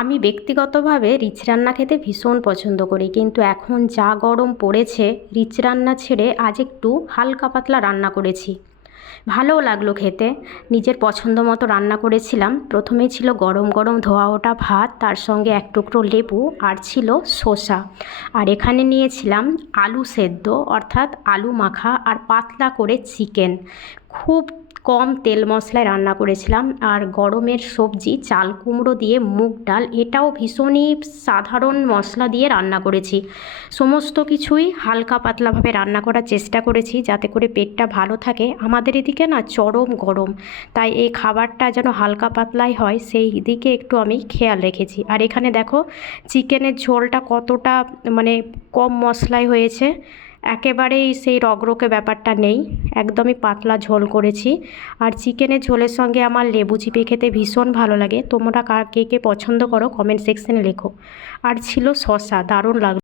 আমি ব্যক্তিগতভাবে রিচ রান্না খেতে ভীষণ পছন্দ করি, কিন্তু এখন যা গরম পড়েছে রিচ রান্না ছেড়ে আজ একটু হালকা পাতলা রান্না করেছি। ভালোও লাগলো খেতে। নিজের পছন্দ মতো রান্না করেছিলাম। প্রথমেই ছিল গরম গরম ধোয়া ওঠা ভাত, তার সঙ্গে এক টুকরো লেবু আর ছিল শসা। আর এখানে নিয়েছিলাম আলু সেদ্ধ, অর্থাৎ আলু মাখা, আর পাতলা করে চিকেন। খুব কম তেল মশলায় রান্না করেছিলাম। আর গরমের সবজি চাল কুমড়ো দিয়ে মুগ ডাল, এটাও ভীষণই সাধারণ মশলা দিয়ে রান্না করেছি। সমস্ত কিছুই হালকা পাতলাভাবে রান্না করার চেষ্টা করেছি যাতে করে পেটটা ভালো থাকে। আমাদের এদিকে না চরম গরম, তাই এই খাবারটা যেন হালকা পাতলাই হয় সেই দিকে একটু আমি খেয়াল রেখেছি। আর এখানে দেখো চিকেনের ঝোলটা কতটা মানে কম মশলায় হয়েছে, একেবারেই সেই রগরগে ব্যাপারটা নেই, একদমই পাতলা ঝোল করেছি। আর চিকেনের ঝোলের সঙ্গে আমার লেবু চিপে খেতে ভীষণ ভালো লাগে। তোমরা কে কে পছন্দ করো কমেন্ট সেকশনে লেখো। আর ছিল শসা, দারুণ লাগলো।